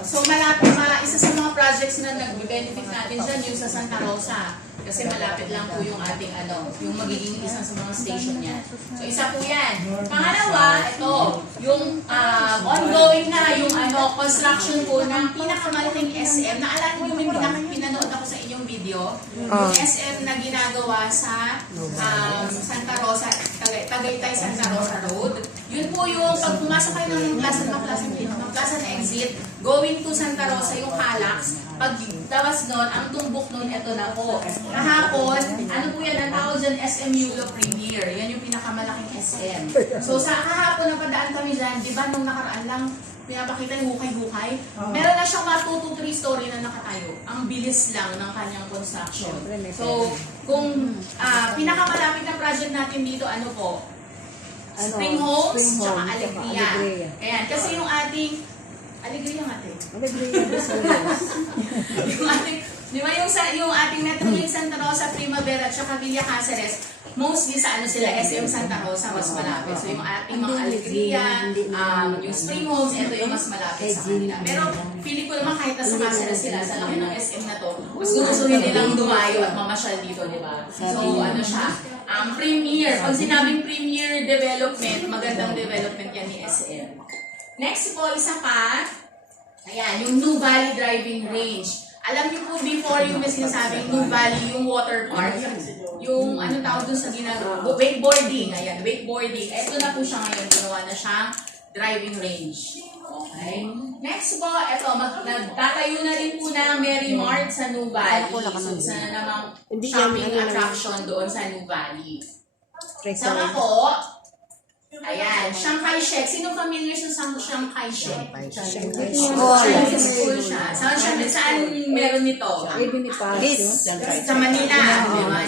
So isa sa mga projects na nag-benefit natin dyan yung sa Santa Rosa. Kasi malapit lang po yung ating yung magiging isang sa mga station niya. So isa po yan. Pangalawa, ito, yung ongoing na yung construction po ng pinakamalaking SM. Naalala niyo yung pinanood ako sa inyong video? Yung SM na ginagawa sa Santa Rosa, Tagaytay Santa Rosa Road. Yun po yung pag pumasok kayo ng Plaza na exit, going to Santa Rosa yung Calax. Pag tawas nun, ang tumbok nun, ito na po. Kahapon, ano po yan, ang tawag dyan, SM Yulo Premier. Yan yung pinakamalaking SM. So sa kahapon, napadaan kami dyan, di ba nung nakaraan lang, pinapakita yung hukay-hukay. Meron na siyang mga 2 to 3 story na nakatayo. Ang bilis lang ng kanyang construction. So, kung pinakamalapit na project natin dito, ano po? Spring Homes, tsaka Alegria. Ayan, kasi yung ating Alegria nga ate. Yung ating, di ba yung ating Metrolink Santa Rosa, Primavera, tsaka Villa Caceres, mostly sa sila, SM Santa Rosa, mas malapit. So yung ating mga Alegria, yung Spring Homes, ito yung mas malapit sa kanila. Pero feeling ko naman kahit nasa Caceres sila, sa laki ng SM na to, mas gustuhin nilang dumayo at mamasyal dito, di ba? So siya, ang premier, pag sinabing premier development, magandang development yan ni SM. Next po, isa pa, ayan, yung New Valley Driving Range. Alam niyo po before yung may sinasabing New Valley, yung water park, yung ano tawag dun sa ginagawa, wakeboarding, ayan, wakeboarding. Ito na po siya ngayon, ginawa na siyang driving range. Okay? Next po, ito, nagtatayo na rin po na Mary Mart sa New Valley. So, isa na namang shopping attraction doon sa New Valley. Sama po, ayan, Shanghai Shek. Sino familiar sa Shanghai Shek? Chinese school siya. Saan meron nito? Sa Sa Manila. Di ba?